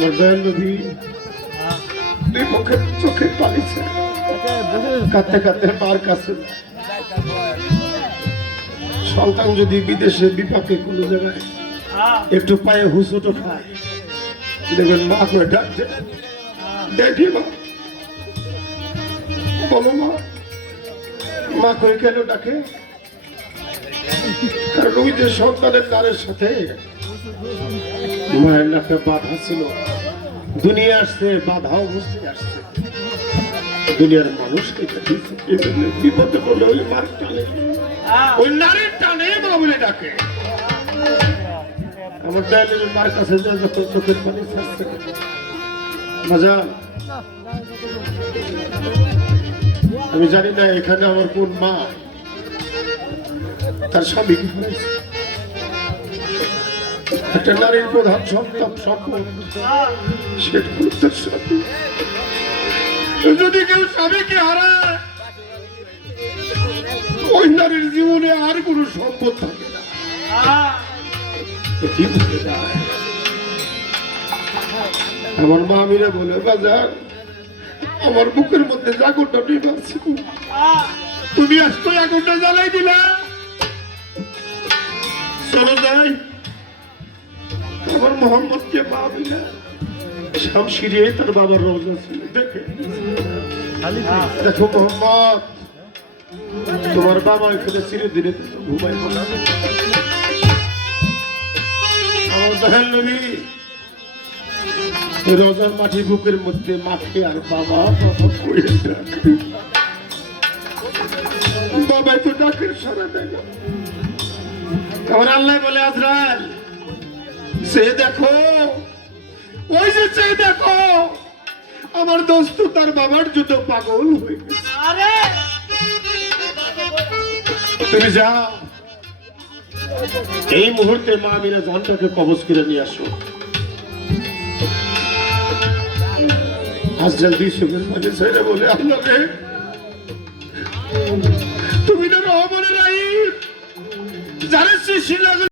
আমার দয়াল নবী দুই মুখের চোখে পানি ছেড়ে কাঁদতে কাঁদতে মার কাছে সন্তান যদি বিদেশে বিপাকে কোনো জায়গায় একটু পায়ে হুঁচোটো খায় দেখবেন মা করে ডাকছে ড্যাডি মা বলো মা মা করে কেন ডাকে কারণ ওই যে সন্তানের নারের সাথে মায়ের একটা বাধা ছিল দুনিয়া আসছে বাধাও বুঝতে আসছে দুনিয়ার মানুষকে বিপদে বলে ওই মার টানে ওই নারীর টানে মা বলে ডাকে আমার ডাইলের মার কাছে যখন চোখের পানি ছাড়ছে মজা আমি জানি না এখানে আমার কোন মা তার স্বামীকে হারাইছে একটা নারীর প্রধান সন্তান সম্পদ যদি কেউ স্বামীকে হারায় ওই নারীর জীবনে আর কোন সম্পদ থাকে না আমার মা আমিরা বলে বাজার আমার বুকের মধ্যে জাগরটা নিবাসী তুমি আজকে আগুনটা জ্বালাই দিলা চলো যাই আমার মোহাম্মদকে মা আমিনা শামশিরে তার বাবার রওজা ছিল দেখে দেখো মোহাম্মদ তোমার বাবা এখানে চিরদিনে ঘুমাই আমার দয়াল নবী রোজার মাটি বুকের মধ্যে মাঠে আর বাবা বাবা করে ডাকে বাবাই তো ডাকের সারা দেয় আমার আল্লাহ বলে আজরাইল সে দেখো ওই যে সে দেখো আমার দোস্ত তার বাবার জন্য পাগল হয়ে গেছে তুমি যাও এই মুহূর্তে মা আমিনা জানটাকে কবজ করে নিয়ে আসো আজরাইল দুই চোখের মাঝে ছেড়ে বলে আল্লাহ রে তুমি না রহমানের রাহিম যারা সৃষ্টি